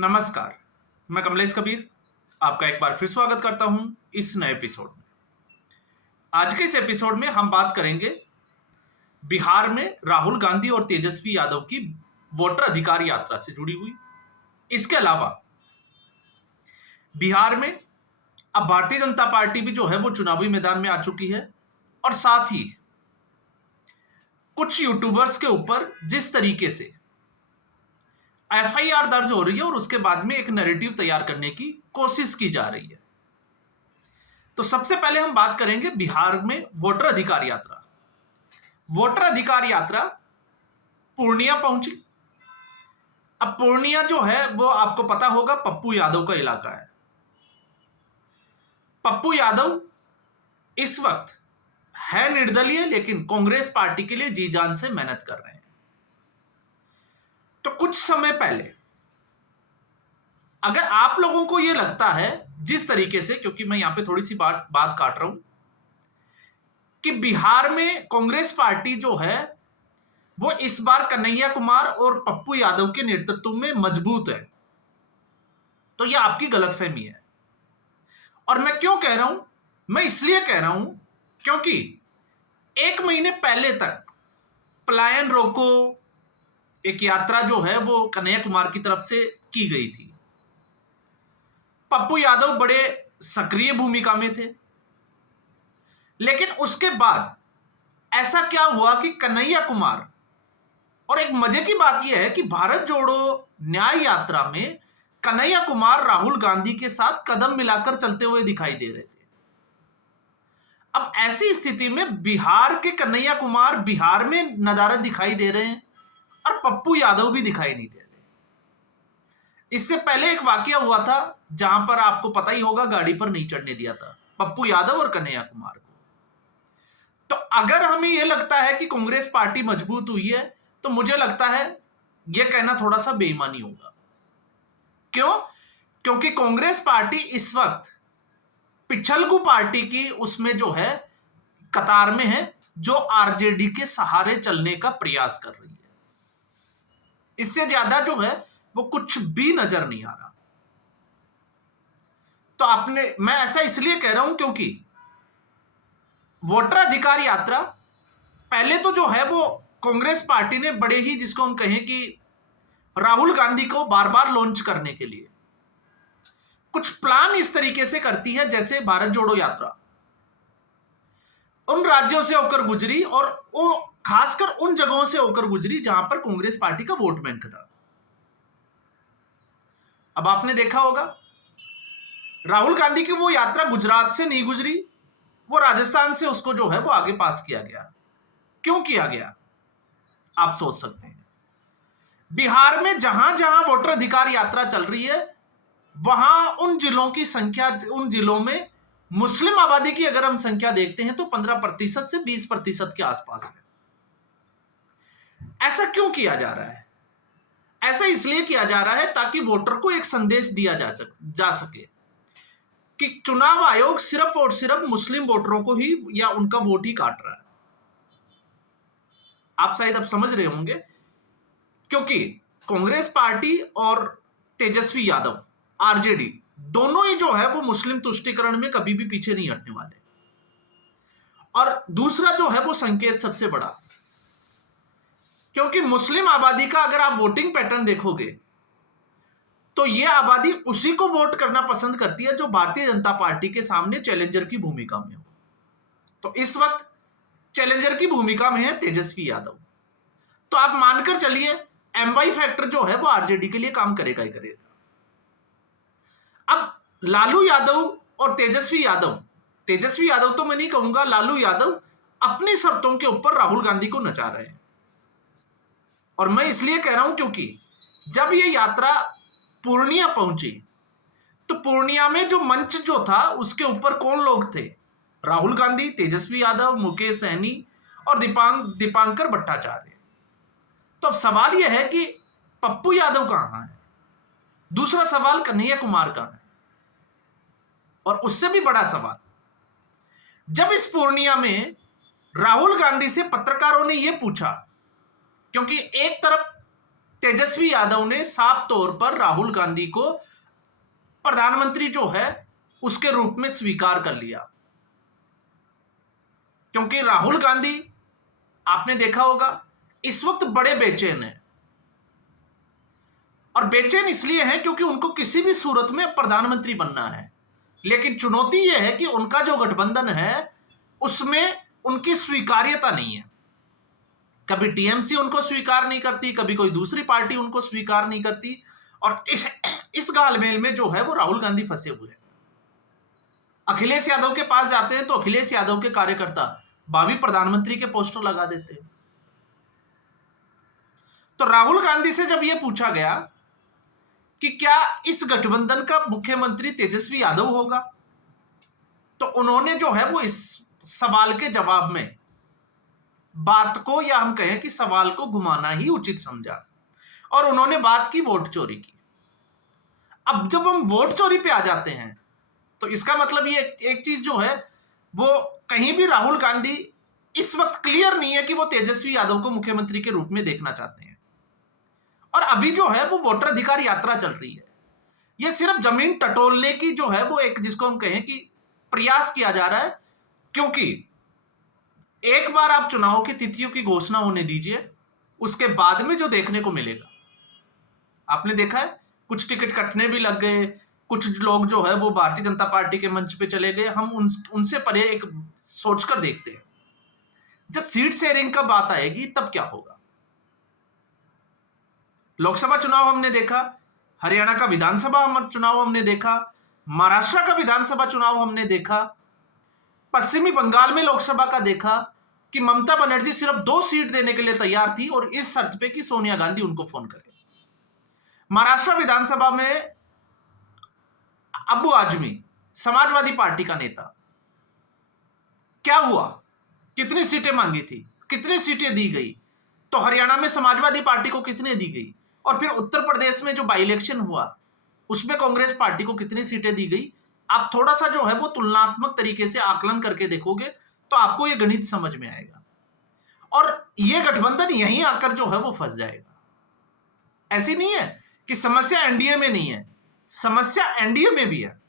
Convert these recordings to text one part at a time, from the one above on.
नमस्कार। मैं कमलेश कबीर आपका एक बार फिर स्वागत करता हूं इस नए एपिसोड में। आज के इस एपिसोड में हम बात करेंगे बिहार में राहुल गांधी और तेजस्वी यादव की वोटर अधिकार यात्रा से जुड़ी हुई। इसके अलावा बिहार में अब भारतीय जनता पार्टी भी जो है वो चुनावी मैदान में आ चुकी है और साथ ही कुछ यूट्यूबर्स के ऊपर जिस तरीके से एफआईआर दर्ज हो रही है और उसके बाद में एक नैरेटिव तैयार करने की कोशिश की जा रही है। तो सबसे पहले हम बात करेंगे बिहार में वोटर अधिकार यात्रा। वोटर अधिकार यात्रा पूर्णिया पहुंची। अब पूर्णिया जो है वो आपको पता होगा पप्पू यादव का इलाका है। पप्पू यादव इस वक्त है निर्दलीय, लेकिन कांग्रेस पार्टी के लिए जी जान से मेहनत कर रहे हैं। तो कुछ समय पहले अगर आप लोगों को यह लगता है जिस तरीके से, क्योंकि मैं यहां पे थोड़ी सी बात काट रहा हूं कि बिहार में कांग्रेस पार्टी जो है वो इस बार कन्हैया कुमार और पप्पू यादव के नेतृत्व में मजबूत है, तो यह आपकी गलतफहमी है। और मैं क्यों कह रहा हूं? मैं इसलिए कह रहा हूं क्योंकि एक महीने पहले तक पलायन रोको एक यात्रा जो है वो कन्हैया कुमार की तरफ से की गई थी। पप्पू यादव बड़े सक्रिय भूमिका में थे, लेकिन उसके बाद ऐसा क्या हुआ कि कन्हैया कुमार, और एक मजे की बात यह है कि भारत जोड़ो न्याय यात्रा में कन्हैया कुमार राहुल गांधी के साथ कदम मिलाकर चलते हुए दिखाई दे रहे थे। अब ऐसी स्थिति में बिहार के कन्हैया कुमार बिहार में नदारद दिखाई दे रहे हैं और पप्पू यादव भी दिखाई नहीं दे रहे। इससे पहले एक वाकया हुआ था जहां पर आपको पता ही होगा, गाड़ी पर नहीं चढ़ने दिया था पप्पू यादव और कन्हैया कुमार को। तो अगर हमें यह लगता है कि कांग्रेस पार्टी मजबूत हुई है, तो मुझे लगता है यह कहना थोड़ा सा बेईमानी होगा। क्यों? क्योंकि कांग्रेस पार्टी इस वक्त पिछलगू पार्टी की उसमें जो है कतार में है, जो आरजेडी के सहारे चलने का प्रयास कर रही है। इससे ज्यादा जो है वो कुछ भी नजर नहीं आ रहा। तो मैं ऐसा इसलिए कह रहा हूं क्योंकि वोटर अधिकार यात्रा पहले तो जो है वो कांग्रेस पार्टी ने बड़े ही, जिसको हम कहें कि राहुल गांधी को बार बार लॉन्च करने के लिए कुछ प्लान इस तरीके से करती है, जैसे भारत जोड़ो यात्रा उन राज्यों से होकर गुजरी और वो खासकर उन जगहों से होकर गुजरी जहां पर कांग्रेस पार्टी का वोट बैंक था। अब आपने देखा होगा राहुल गांधी की वो यात्रा गुजरात से नहीं गुजरी, वो राजस्थान से उसको जो है वो आगे पास किया गया। क्यों किया गया आप सोच सकते हैं। बिहार में जहां जहां वोटर अधिकार यात्रा चल रही है वहां उन जिलों की संख्या, उन जिलों में मुस्लिम आबादी की अगर हम संख्या देखते हैं तो 15% से 20% के आसपास है। ऐसा क्यों किया जा रहा है? ऐसा इसलिए किया जा रहा है ताकि वोटर को एक संदेश दिया जा सके कि चुनाव आयोग सिर्फ और सिर्फ मुस्लिम वोटरों को ही या उनका वोट ही काट रहा है। आप शायद अब समझ रहे होंगे, क्योंकि कांग्रेस पार्टी और तेजस्वी यादव आरजेडी दोनों ही जो है वो मुस्लिम तुष्टीकरण में कभी भी पीछे नहीं हटने वाले। और दूसरा जो है वो संकेत सबसे बड़ा, क्योंकि मुस्लिम आबादी का अगर आप वोटिंग पैटर्न देखोगे तो यह आबादी उसी को वोट करना पसंद करती है जो भारतीय जनता पार्टी के सामने चैलेंजर की भूमिका में हो। तो इस वक्त चैलेंजर की भूमिका में है तेजस्वी यादव। तो आप मानकर चलिए एमवाई फैक्टर जो है वो आरजेडी के लिए काम करेगा ही करेगा। अब लालू यादव और तेजस्वी यादव तो मैं नहीं कहूंगा, लालू यादव अपनी शर्तों के ऊपर राहुल गांधी को नचा रहे हैं। और मैं इसलिए कह रहा हूं क्योंकि जब ये यात्रा पूर्णिया पहुंची तो पूर्णिया में जो मंच जो था उसके ऊपर कौन लोग थे? राहुल गांधी, तेजस्वी यादव, मुकेश सहनी और दीपांकर भट्टाचार्य। तो अब सवाल यह है कि पप्पू यादव कहां है? दूसरा सवाल कन्हैया कुमार कहां है? और उससे भी बड़ा सवाल, जब इस पूर्णिया में राहुल गांधी से पत्रकारों ने यह पूछा, क्योंकि एक तरफ तेजस्वी यादव ने साफ तौर पर राहुल गांधी को प्रधानमंत्री जो है उसके रूप में स्वीकार कर लिया। क्योंकि राहुल गांधी, आपने देखा होगा, इस वक्त बड़े बेचैन हैं। और बेचैन इसलिए है क्योंकि उनको किसी भी सूरत में प्रधानमंत्री बनना है। लेकिन चुनौती यह है कि उनका जो गठबंधन है उसमें उनकी स्वीकार्यता नहीं है। कभी टीएमसी उनको स्वीकार नहीं करती, कभी कोई दूसरी पार्टी उनको स्वीकार नहीं करती। और इस गालमेल में जो है वो राहुल गांधी फंसे हुए हैं। अखिलेश यादव के पास जाते हैं तो अखिलेश यादव के कार्यकर्ता भावी प्रधानमंत्री के पोस्टर लगा देते हैं। तो राहुल गांधी से जब यह पूछा गया कि क्या इस गठबंधन का मुख्यमंत्री तेजस्वी यादव होगा, तो उन्होंने जो है वो इस सवाल के जवाब में बात को, या हम कहें कि सवाल को घुमाना ही उचित समझा और उन्होंने बात की वोट चोरी की। अब जब हम वोट चोरी पे आ जाते हैं तो इसका मतलब ये एक चीज जो है वो कहीं भी राहुल गांधी इस वक्त क्लियर नहीं है कि वो तेजस्वी यादव को मुख्यमंत्री के रूप में देखना चाहते हैं। और अभी जो है वो वोटर अधिकार यात्रा चल रही है। ये सिर्फ जमीन टटोलने की जो है वो एक, जिसको हम कहें कि प्रयास किया जा रहा है। क्योंकि एक बार आप चुनाव की तिथियों की घोषणा होने दीजिए, उसके बाद में जो देखने को मिलेगा, आपने देखा है कुछ टिकट कटने भी लग गए, कुछ लोग जो है वो भारतीय जनता पार्टी के मंच पे चले गए। हम उनसे परे एक सोचकर देखते हैं, जब सीट शेयरिंग का बात आएगी तब क्या होगा। लोकसभा चुनाव हमने देखा, हरियाणा का विधानसभा चुनाव हमने देखा, महाराष्ट्र का विधानसभा चुनाव हमने देखा, पश्चिमी बंगाल में लोकसभा का देखा कि ममता बनर्जी सिर्फ 2 सीट देने के लिए तैयार थी और इस शर्त पे कि सोनिया गांधी उनको फोन करे। महाराष्ट्र विधानसभा में अब्बू आजमी, समाजवादी पार्टी का नेता, क्या हुआ, कितनी सीटें मांगी थी, कितनी सीटें दी गई, तो हरियाणा में समाजवादी पार्टी को कितने दी गई, और फिर उत्तर प्रदेश में जो बाई इलेक्शन हुआ उसमें कांग्रेस पार्टी को कितनी सीटें दी गई। आप थोड़ा सा जो है वो तुलनात्मक तरीके से आकलन करके देखोगे तो आपको ये गणित समझ में आएगा और ये गठबंधन यहीं आकर जो है वो फंस जाएगा। ऐसी नहीं है कि समस्या एनडीए में नहीं है, समस्या एनडीए में भी है।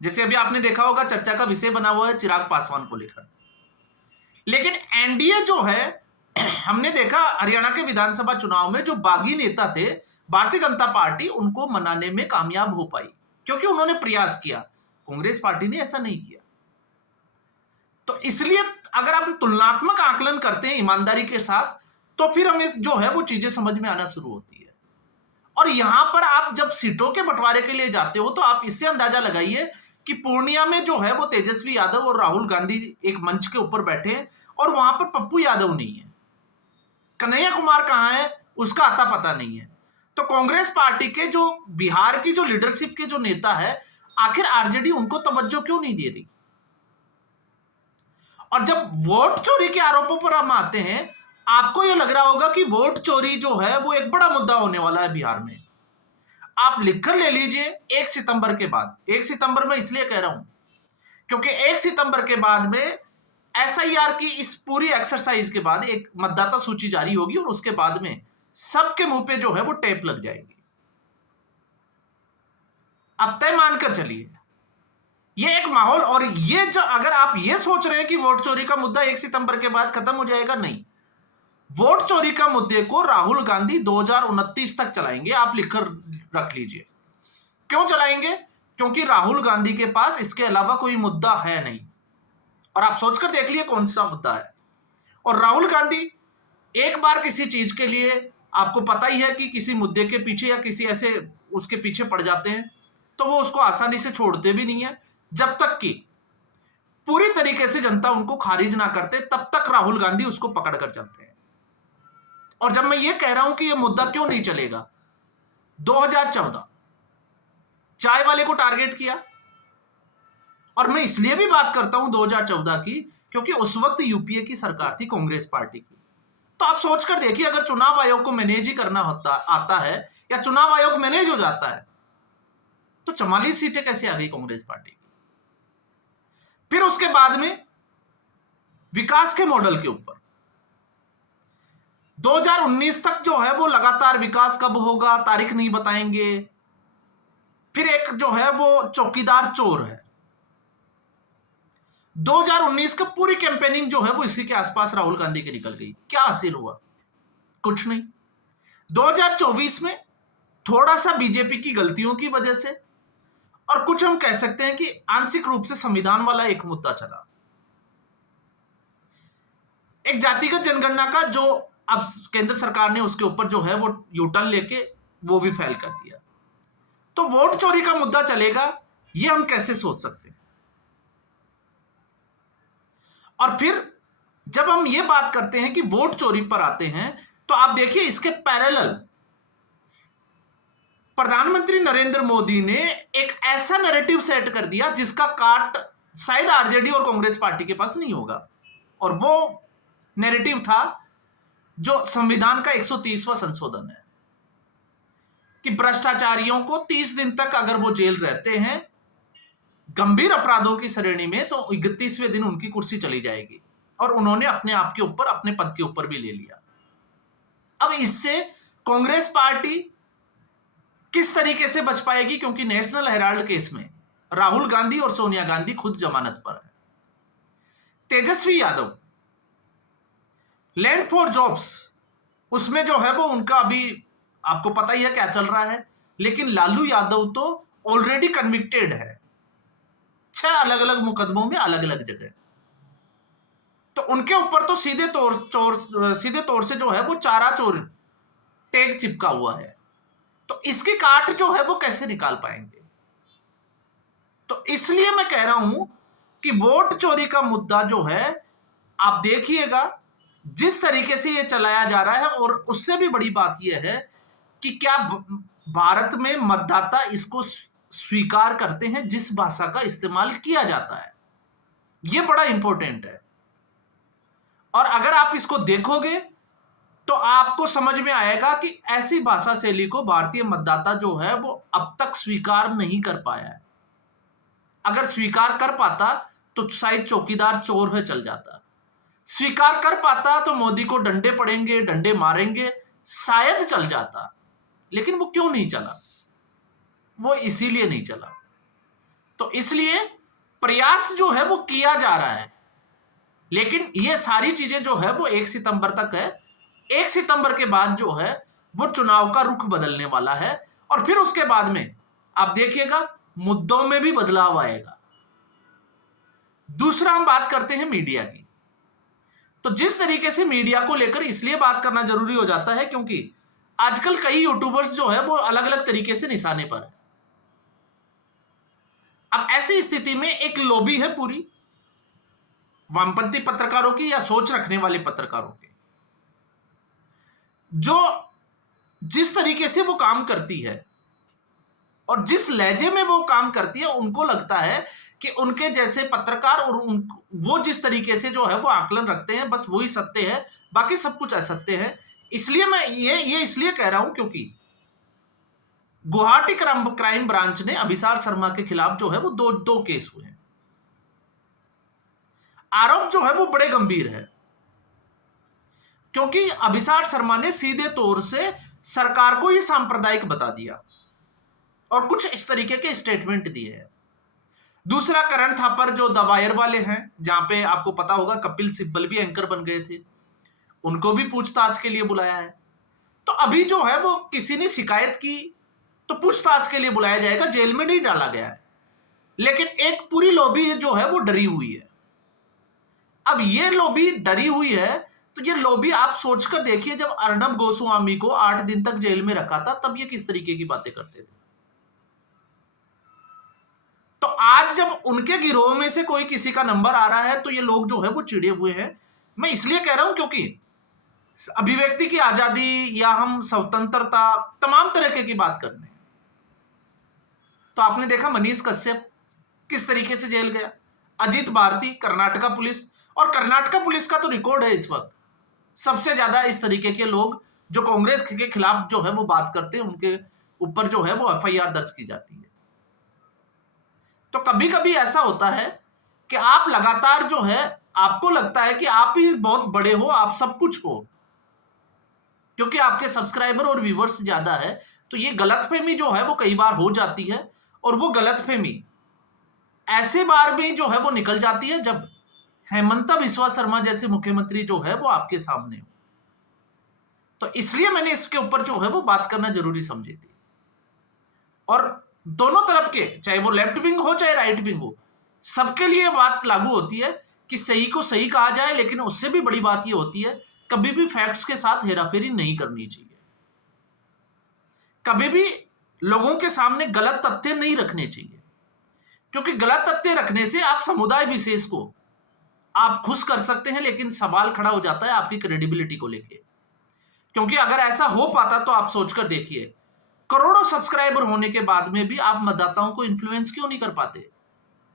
जैसे अभी आपने देखा होगा चर्चा का विषय बना हुआ है चिराग पासवान को लेकर। लेकिन एनडीए जो है, हमने देखा हरियाणा के विधानसभा चुनाव में जो बागी नेता थे भारतीय जनता पार्टी, उनको मनाने में कामयाब हो पाई क्योंकि उन्होंने प्रयास किया। कांग्रेस पार्टी ने ऐसा नहीं किया। तो इसलिए अगर आप तुलनात्मक आकलन करते हैं ईमानदारी के साथ तो फिर हमें जो है वो चीजें समझ में आना शुरू होती है। और यहां पर आप जब सीटों के बंटवारे के लिए जाते हो तो आप इससे अंदाजा लगाइए कि पूर्णिया में जो है वो तेजस्वी यादव और राहुल गांधी एक मंच के ऊपर बैठे हैं और वहां पर पप्पू यादव नहीं है, कन्हैया कुमार कहां है उसका आता पता नहीं है। तो कांग्रेस पार्टी के जो बिहार की जो लीडरशिप के जो नेता है, आखिर आरजेडी उनको तवज्जो क्यों नहीं दे रही। और जब वोट चोरी के आरोपों पर हम आते हैं, आपको यह लग रहा होगा कि वोट चोरी जो है वो एक बड़ा मुद्दा होने वाला है बिहार में। आप लिखकर ले लीजिए 1 सितंबर के बाद। 1 सितंबर में इसलिए कह रहा हूं क्योंकि 1 सितंबर के बाद में एसआईआर की इस पूरी एक्सरसाइज के बाद एक मतदाता सूची जारी होगी और उसके बाद में सबके मुंह पे जो है वो टेप लग जाएगी। अब तय मानकर चलिए ये एक माहौल, और ये जो अगर आप ये सोच रहे हैं कि वोट चोरी का मुद्दा 1 सितंबर के बाद खत्म हो जाएगा, नहीं। वोट चोरी का मुद्दे को राहुल गांधी 2029 तक चलाएंगे। आप लिखकर रख लीजिए। क्यों चलाएंगे? क्योंकि राहुल गांधी के पास इसके अलावा कोई मुद्दा है नहीं। और आप सोचकर देख लिए कौन सा मुद्दा है। और राहुल गांधी एक बार किसी चीज के लिए, आपको पता ही है कि किसी मुद्दे के पीछे या किसी ऐसे उसके पीछे पड़ जाते हैं तो वो उसको आसानी से छोड़ते भी नहीं है। जब तक कि पूरी तरीके से जनता उनको खारिज ना करते तब तक राहुल गांधी उसको पकड़ कर चलते हैं। और जब मैं ये कह रहा हूं कि ये मुद्दा क्यों नहीं चलेगा, 2014 चाय वाले को टारगेट किया, और मैं इसलिए भी बात करता हूं 2014 की क्योंकि उस वक्त यूपीए की सरकार थी कांग्रेस पार्टी की। तो आप सोचकर देखिए, अगर चुनाव आयोग को मैनेज ही करना आता है या चुनाव आयोग मैनेज हो जाता है तो 44 सीटें कैसे आ गई कांग्रेस पार्टी की। फिर उसके बाद में विकास के मॉडल के ऊपर 2019 तक जो है वो लगातार विकास कब होगा तारीख नहीं बताएंगे। फिर एक जो है वो चौकीदार चोर है। 2019 का पूरी कैंपेनिंग जो है वो इसी के आसपास राहुल गांधी की निकल गई। क्या हासिल हुआ? कुछ नहीं। 2024 में थोड़ा सा बीजेपी की गलतियों की वजह से, और कुछ हम कह सकते हैं कि आंशिक रूप से संविधान वाला एक मुद्दा चला। एक जातिगत जनगणना का जो अब केंद्र सरकार ने उसके ऊपर जो है वो यूटर्न लेके वो भी फेल कर दिया। तो वोट चोरी का मुद्दा चलेगा, ये हम कैसे सोच सकते हैं? और फिर जब हम ये बात करते हैं कि वोट चोरी पर आते हैं, तो आप देखिए इसके पैरेलल प्रधानमंत्री नरेंद्र मोदी ने एक ऐसा नैरेटिव सेट कर दिया जिसका काट शायद आरजेडी और कांग्रेस पार्टी के पास नहीं होगा। और वो नैरेटिव था जो संविधान का 130वां संशोधन है कि भ्रष्टाचारियों को 30 दिन तक अगर वो जेल रहते हैं गंभीर अपराधों की श्रेणी में, तो 31वें दिन उनकी कुर्सी चली जाएगी। और उन्होंने अपने आप के ऊपर, अपने पद के ऊपर भी ले लिया। अब इससे कांग्रेस पार्टी किस तरीके से बच पाएगी? क्योंकि नेशनल हेराल्ड केस में राहुल गांधी और सोनिया गांधी खुद जमानत पर है। Tejashwi Yadav land for jobs, उसमें जो है वो उनका अभी आपको पता ही है क्या चल रहा है। लेकिन लालू यादव तो ऑलरेडी कन्विक्टेड है 6 अलग अलग मुकदमों में, अलग अलग जगह। तो उनके ऊपर तो सीधे तौर से जो है वो चारा चोर टैग चिपका हुआ है। तो इसकी काट जो है वो कैसे निकाल पाएंगे? तो इसलिए मैं कह रहा हूं कि वोट चोरी का मुद्दा जो है, आप देखिएगा जिस तरीके से ये चलाया जा रहा है। और उससे भी बड़ी बात यह है कि क्या भारत में मतदाता इसको स्वीकार करते हैं जिस भाषा का इस्तेमाल किया जाता है। यह बड़ा इंपॉर्टेंट है। और अगर आप इसको देखोगे तो आपको समझ में आएगा कि ऐसी भाषा शैली को भारतीय मतदाता जो है वो अब तक स्वीकार नहीं कर पाया है। अगर स्वीकार कर पाता तो शायद चौकीदार चोर है चल जाता। स्वीकार कर पाता तो मोदी को डंडे पड़ेंगे, डंडे मारेंगे, शायद चल जाता। लेकिन वो क्यों नहीं चला? वो इसीलिए नहीं चला। तो इसलिए प्रयास जो है वो किया जा रहा है। लेकिन ये सारी चीजें जो है वो 1 सितंबर तक है। 1 सितंबर के बाद जो है वो चुनाव का रुख बदलने वाला है। और फिर उसके बाद में आप देखिएगा मुद्दों में भी बदलाव आएगा। दूसरा हम बात करते हैं मीडिया की। तो जिस तरीके से मीडिया को लेकर इसलिए बात करना जरूरी हो जाता है क्योंकि आजकल कई यूट्यूबर्स जो है वो अलग अलग तरीके से निशाने पर है। अब ऐसी स्थिति में एक लॉबी है पूरी वामपंथी पत्रकारों की या सोच रखने वाले पत्रकारों के, जो जिस तरीके से वो काम करती है और जिस लहजे में वो काम करती है, उनको लगता है कि उनके जैसे पत्रकार और वो जिस तरीके से जो है वो आकलन रखते हैं बस वही सत्य है, बाकी सब कुछ असत्य है। इसलिए मैं ये इसलिए कह रहा हूं क्योंकि गुवाहाटी क्राइम ब्रांच ने अभिसार शर्मा के खिलाफ जो है वो दो केस हुए हैं। आरोप जो है वो बड़े गंभीर है क्योंकि अभिसार शर्मा ने सीधे तौर से सरकार को ये सांप्रदायिक बता दिया और कुछ इस तरीके के स्टेटमेंट दिए हैं। दूसरा करण थापर जो द वायर वाले हैं, जहां पे आपको पता होगा कपिल सिब्बल भी एंकर बन गए थे, उनको भी पूछताछ के लिए बुलाया है। तो अभी जो है वो किसी ने शिकायत की तो पूछताछ के लिए बुलाया जाएगा, जेल में नहीं डाला गया है। लेकिन एक पूरी लॉबी जो है वो डरी हुई है। अब ये लॉबी डरी हुई है तो ये लॉबी आप सोचकर देखिए, जब अर्नब गोस्वामी को 8 दिन तक जेल में रखा था तब ये किस तरीके की बातें करते थे। तो आज जब उनके गिरोह में से कोई किसी का नंबर आ रहा है तो ये लोग जो है वो चिड़े हुए हैं। मैं इसलिए कह रहा हूं क्योंकि अभिव्यक्ति की आजादी या हम स्वतंत्रता तमाम तरह की बात कर रहे हैं। तो आपने देखा मनीष कश्यप किस तरीके से जेल गया, अजीत भारती, कर्नाटका पुलिस। और कर्नाटका पुलिस का तो रिकॉर्ड है इस वक्त सबसे ज्यादा इस तरीके के लोग जो कांग्रेस के खिलाफ जो है वो बात करते हैं, उनके ऊपर जो है वो एफआईआर दर्ज की जाती है। तो कभी कभी ऐसा होता है कि आप लगातार जो है आपको लगता है कि आप ही बहुत बड़े हो, आप सब कुछ हो, क्योंकि आपके सब्सक्राइबर और व्यूवर्स ज्यादा है, तो ये गलतफहमी जो है वो कई बार हो जाती है, और वो गलतफहमी ऐसे बार भी जो है वो निकल जाती है जब हेमंता बिस्वा शर्मा जैसे मुख्यमंत्री जो है वो आपके सामने हो। तो इसलिए मैंने इसके ऊपर जो है वो बात करना जरूरी समझी थी। और दोनों तरफ के, चाहे वो लेफ्ट विंग हो चाहे राइट विंग हो, सबके लिए बात लागू होती है कि सही को सही कहा जाए, लेकिन उससे भी बड़ी बात ये होती है कभी भी फैक्ट्स के साथ हेराफेरी नहीं करनी चाहिए। कभी भी लोगों के सामने गलत तथ्य नहीं रखने चाहिए, क्योंकि गलत तथ्य रखने से आप समुदाय विशेष को आप खुश कर सकते हैं, लेकिन सवाल खड़ा हो जाता है आपकी क्रेडिबिलिटी को लेके। क्योंकि अगर ऐसा हो पाता तो आप सोचकर देखिए, करोड़ों सब्सक्राइबर होने के बाद में भी आप मतदाताओं को इन्फ्लुएंस क्यों नहीं कर पाते?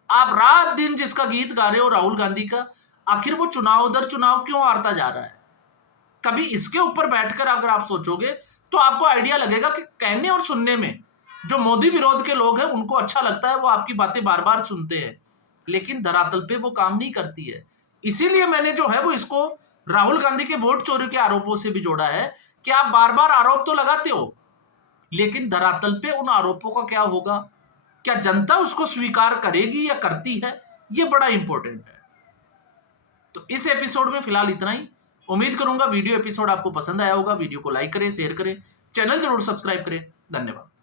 आप रात दिन जिसका गीत गा रहे हो राहुल गांधी का, आखिर वो चुनाव दर चुनाव क्यों हारता जा रहा है? कभी इसके ऊपर बैठकर अगर आप सोचोगे तो आपको आइडिया लगेगा कि कहने और सुनने में जो मोदी विरोध के लोग हैं उनको अच्छा लगता है, वो आपकी बातें बार बार सुनते हैं, लेकिन धरातल पे वो काम नहीं करती है। इसीलिए मैंने जो है वो इसको राहुल गांधी के वोट चोरी के आरोपों से भी जोड़ा है कि आप बार बार आरोप तो लगाते हो, लेकिन धरातल पे उन आरोपों का क्या होगा? क्या जनता उसको स्वीकार करेगी या करती है? ये बड़ा इंपॉर्टेंट है। तो इस एपिसोड में फिलहाल इतना ही। उम्मीद करूंगा वीडियो एपिसोड आपको पसंद आया होगा। वीडियो को लाइक करें, शेयर करें, चैनल जरूर सब्सक्राइब करें। धन्यवाद।